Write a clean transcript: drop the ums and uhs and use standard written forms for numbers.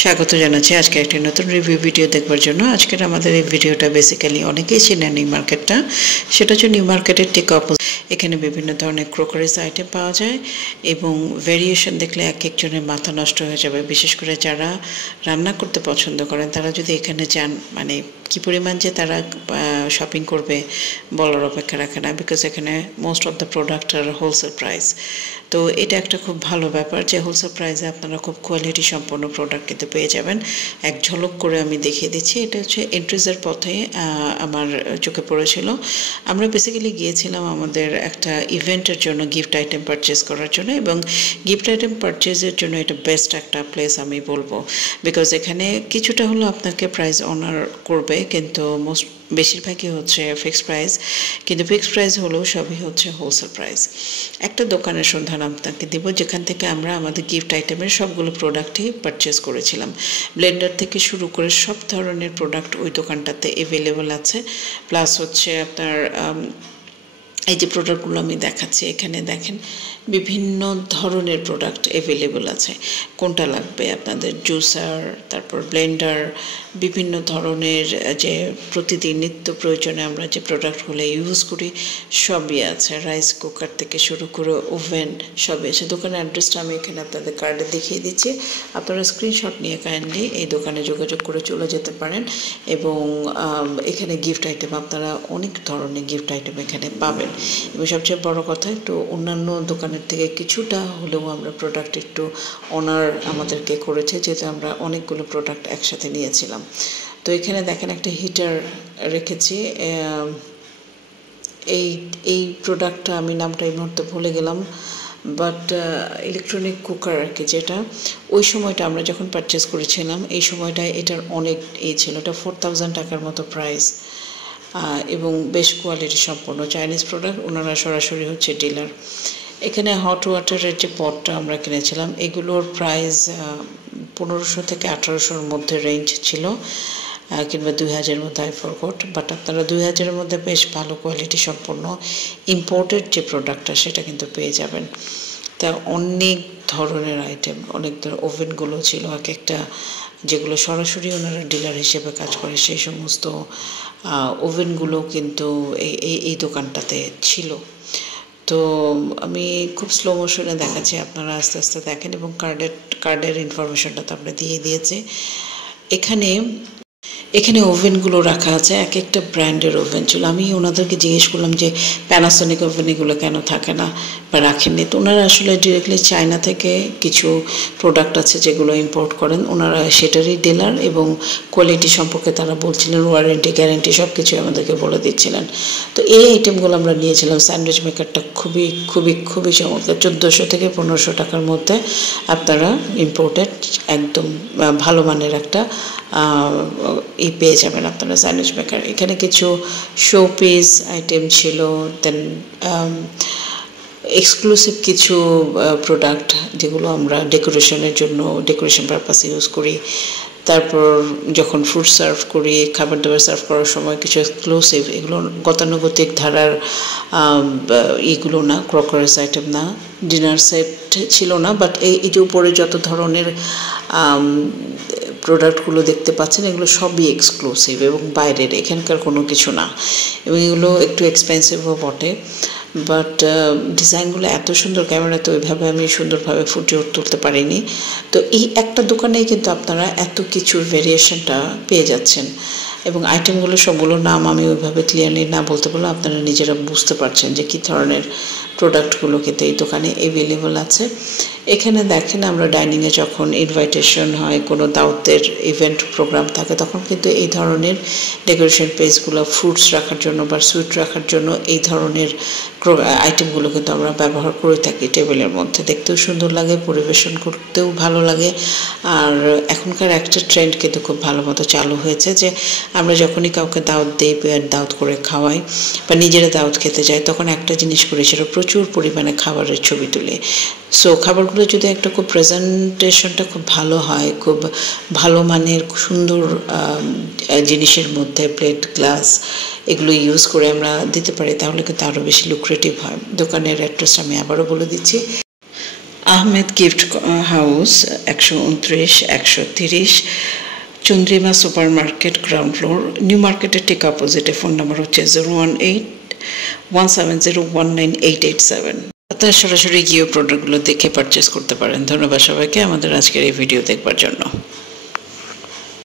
স্বাগত জানাচ্ছি আজকে একটা নতুন রিভিউ ভিডিও দেখবার জন্য। আজকের আমাদের এই ভিডিওটা বেসিক্যালি অনেকেই চেনেন নিউ মার্কেটটা, সেটা হচ্ছে নিউ মার্কেটের ঠিক অপোজিট। এখানে বিভিন্ন ধরনের ক্রোকারিজ আইটেম পাওয়া যায় এবং ভেরিয়েশন দেখলে এক একজনের মাথা নষ্ট হয়ে যাবে। বিশেষ করে যারা রান্না করতে পছন্দ করেন তারা যদি এখানে যান, মানে কী পরিমাণ যে তারা শপিং করবে বলার অপেক্ষা রাখে না, বিকজ এখানে মোস্ট অফ দ্য প্রোডাক্ট আর হোলসেল প্রাইস। তো এটা একটা খুব ভালো ব্যাপার যে হোলসেল প্রাইসে আপনারা খুব কোয়ালিটি সম্পন্ন প্রোডাক্ট কিন্তু পেয়ে যাবেন। এক ঝলক করে আমি দেখিয়ে দিচ্ছি। এটা হচ্ছে এন্ট্রিজের পথে আমার চোখে পড়েছিল। আমরা বেসিক্যালি গিয়েছিলাম আমাদের একটা ইভেন্টের জন্য গিফট আইটেম পারচেস করার জন্য, এবং গিফট আইটেম পারচেজের জন্য এটা বেস্ট একটা প্লেস আমি বলবো, বিকজ এখানে কিছুটা হলো আপনাকে প্রাইস অনার করবে, কিন্তু বেশিরভাগই হচ্ছে ফিক্সড প্রাইস, কিন্তু ফিক্সড প্রাইস হলেও সবই হচ্ছে হোলসেল প্রাইস। একটা দোকানের সন্ধান আপনাকে দিব যেখান থেকে আমরা আমাদের গিফট আইটেমের সবগুলো প্রোডাক্টই পারচেস করেছিলাম। ব্লেন্ডার থেকে শুরু করে সব ধরনের প্রোডাক্ট ওই দোকানটাতে অ্যাভেলেবল আছে। প্লাস হচ্ছে আপনার এই যে প্রোডাক্টগুলো আমি দেখাচ্ছি, এখানে দেখেন বিভিন্ন ধরনের প্রোডাক্ট অ্যাভেলেবল আছে। কোনটা লাগবে আপনাদের, জুসার, তারপর ব্লেন্ডার, বিভিন্ন ধরনের যে প্রতিদিন নিত্য প্রয়োজনে আমরা যে প্রোডাক্টগুলো ইউজ করি সবই আছে। রাইস কুকার থেকে শুরু করে ওভেন সবই আছে। দোকানের অ্যাড্রেসটা আমি এখানে আপনাদের কার্ডে দেখিয়ে দিচ্ছি, আপনারা স্ক্রিনশট নিয়ে কাইন্ডলি এই দোকানে যোগাযোগ করে চলে যেতে পারেন। এবং এখানে গিফট আইটেম আপনারা অনেক ধরনের গিফট আইটেম এখানে পাবেন। এবং সবচেয়ে বড় কথা, একটু অন্যান্য দোকানের থেকে কিছুটা হলেও আমরা প্রোডাক্ট একটু অনার আমাদেরকে করেছে, যেহেতু আমরা অনেকগুলো প্রোডাক্ট একসাথে নিয়েছিলাম। তো এখানে দেখেন একটা হিটার রেখেছি। এই প্রোডাক্টটা আমি নামটা এই মুহূর্তে ভুলে গেলাম, বাট ইলেকট্রনিক কুকার আর কি, যেটা ওই সময়টা আমরা যখন পারচেস করেছিলাম এই সময়টায় এটার অনেক ছিল। এটা 4000 টাকার মতো প্রাইস, এবং বেশ কোয়ালিটি সম্পন্ন চাইনিজ প্রোডাক্ট। ওনারা সরাসরি হচ্ছে ডিলার। এখানে হট ওয়াটারের যে পটটা আমরা কিনেছিলাম এগুলোর প্রাইস 1500 থেকে 1800-র মধ্যে রেঞ্জ ছিল, কিংবা 2000-এর মধ্যে, আই ফরগট। বাট আপনারা 2000-এর মধ্যে বেশ ভালো কোয়ালিটি সম্পন্ন ইম্পোর্টেড যে প্রোডাক্টটা সেটা কিন্তু পেয়ে যাবেন। তা অনেক ধরনের আইটেম, অনেক ধরনের ওভেনগুলো ছিল এক একটা, যেগুলো সরাসরি ওনারা ডিলার হিসেবে কাজ করে সেই সমস্ত ওভেনগুলো কিন্তু এই দোকানটাতে ছিল। তো আমি খুব স্লো মোশনে দেখাচ্ছি, আপনারা আস্তে আস্তে দেখেন। এবং কার্ডের ইনফরমেশনটা তো আমরা দিয়ে দিয়েছি। এখানে ওভেনগুলো রাখা আছে, এক একটা ব্র্যান্ডের ওভেন ছিল। আমি ওনাদেরকে জিজ্ঞেস করলাম যে প্যানাসোনিক ওভেন এগুলো কেন থাকে না বা রাখেননি। তো ওনারা আসলে ডিরেক্টলি চায়না থেকে কিছু প্রোডাক্ট আছে যেগুলো ইম্পোর্ট করেন, ওনারা সেটারই ডিলার, এবং কোয়ালিটি সম্পর্কে তারা বলছিলেন, ওয়ারেন্টি গ্যারেন্টি সব কিছুই আমাদেরকে বলে দিচ্ছিলেন। তো এই আইটেমগুলো আমরা নিয়েছিলাম। স্যান্ডউইচ মেকারটা খুবই খুবই খুবই চমৎকার, 1400 থেকে 1500 টাকার মধ্যে আপনারা ইম্পোর্টেড একদম ভালো মানের একটা পেয়ে যাবেন আপনারা স্যান্ডউইচ মেকার। এখানে কিছু শো পিস আইটেম ছিল, দেন এক্সক্লুসিভ কিছু প্রোডাক্ট যেগুলো আমরা ডেকোরেশনের জন্য, ডেকোরেশন পারপাস ইউজ করি। তারপর যখন ফুড সার্ভ করি, খাবার দাবার সার্ভ করার সময় কিছু এক্সক্লুসিভ, এগুলো গতানুগতিক ধারার এগুলো না, ক্রকারিজ আইটেম না, ডিনার সেট ছিল না। বাট এই যে উপরে যত ধরনের প্রোডাক্টগুলো দেখতে পাচ্ছেন এগুলো সবই এক্সক্লুসিভ এবং বাইরের, এখানকার কোনো কিছু না। এবং এগুলো একটু এক্সপেন্সিভও বটে, বাট ডিজাইনগুলো এত সুন্দর, ক্যামেরাতে ওইভাবে আমি সুন্দরভাবে ফুটিয়ে তুলতে পারিনি। তো এই একটা দোকানেই কিন্তু আপনারা এত কিছুর ভেরিয়েশনটা পেয়ে যাচ্ছেন। এবং আইটেমগুলো সবগুলোর নাম আমি ওইভাবে ক্লিয়ারলি না বলতে পারলে আপনারা নিজেরা বুঝতে পারছেন যে কী ধরনের প্রোডাক্টগুলো কিন্তু এই দোকানে অ্যাভেলেবল আছে। এখানে দেখেন আমরা ডাইনিংয়ে যখন ইনভাইটেশন হয়, কোনো দাওয়াতের ইভেন্ট প্রোগ্রাম থাকে, তখন কিন্তু এই ধরনের ডেকোরেশন পেজগুলো ফ্রুটস রাখার জন্য বা সুইট রাখার জন্য এই ধরনের আইটেমগুলো কিন্তু আমরা ব্যবহার করে থাকি টেবিলের মধ্যে। দেখতেও সুন্দর লাগে, পরিবেশন করতেও ভালো লাগে। আর এখনকার একটা ট্রেন্ড কিন্তু খুব ভালো মতো চালু হয়েছে যে আমরা যখনই কাউকে দাওয়াত দিই, দাওয়াত করে খাওয়াই বা নিজেরা দাওয়াত খেতে যাই, তখন একটা জিনিস করি, সেটা প্রচুর পরিমাণে খাবারের ছবি তুলে। সো খাবারগুলো যদি একটা খুব প্রেজেন্টেশনটা খুব ভালো হয়, খুব ভালো মানের সুন্দর জিনিসের মধ্যে প্লেট, গ্লাস এগুলো ইউজ করে আমরা দিতে পারি, তাহলে কিন্তু আরও বেশি লুক্রেটিভ হয়। দোকানের অ্যাড্রেসটা আমি আবারও বলে দিচ্ছি, Ahmed gift house 129 130 Chandrima super market ground floor, new মার্কেটের ঠিক অপোজিটে। ফোন নাম্বার হচ্ছে 018-170-19887। আপনারা সরাসরি গিয়ে প্রোডাক্টগুলো দেখে পারচেস করতে পারেন। ধন্যবাদ সবাইকে আমাদের আজকের এই ভিডিও দেখবার জন্য।